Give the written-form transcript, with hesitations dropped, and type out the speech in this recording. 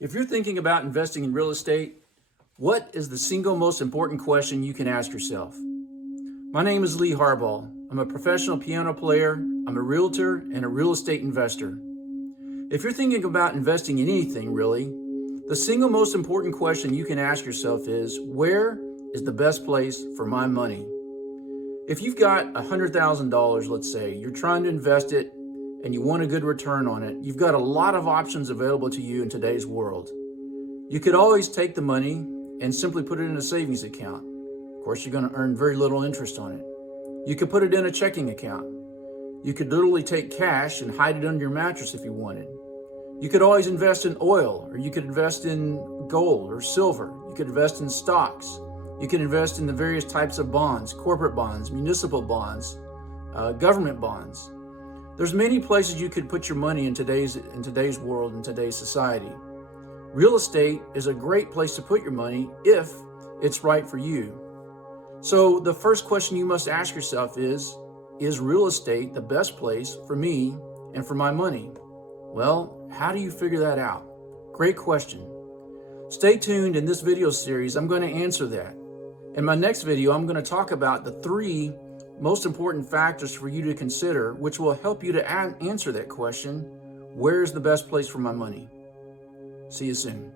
If you're thinking about investing in real estate, what is the single most important question you can ask yourself? My name is Lee Harbaugh. I'm a professional piano player, I'm a realtor, and a real estate investor. If you're thinking about investing in anything, really, the single most important question you can ask yourself is, where is the best place for my money? If you've got $100,000, let's say, you're trying to invest it and you want a good return on it, you've got a lot of options available to you in today's world. You could always take the money and simply put it in a savings account. Of course, you're going to earn very little interest on it. You could put it in a checking account. You could literally take cash and hide it under your mattress if you wanted. You could always invest in oil, or you could invest in gold or silver. You could invest in stocks. You can invest in the various types of bonds, corporate bonds, municipal bonds, government bonds. There's many places you could put your money in today's world, in today's society. Real estate is a great place to put your money if it's right for you. So the first question you must ask yourself is real estate the best place for me and for my money? Well, how do you figure that out? Great question. Stay tuned in this video series. I'm going to answer that. In my next video, I'm going to talk about the 3 most important factors for you to consider, which will help you to answer that question, where's the best place for my money? See you soon.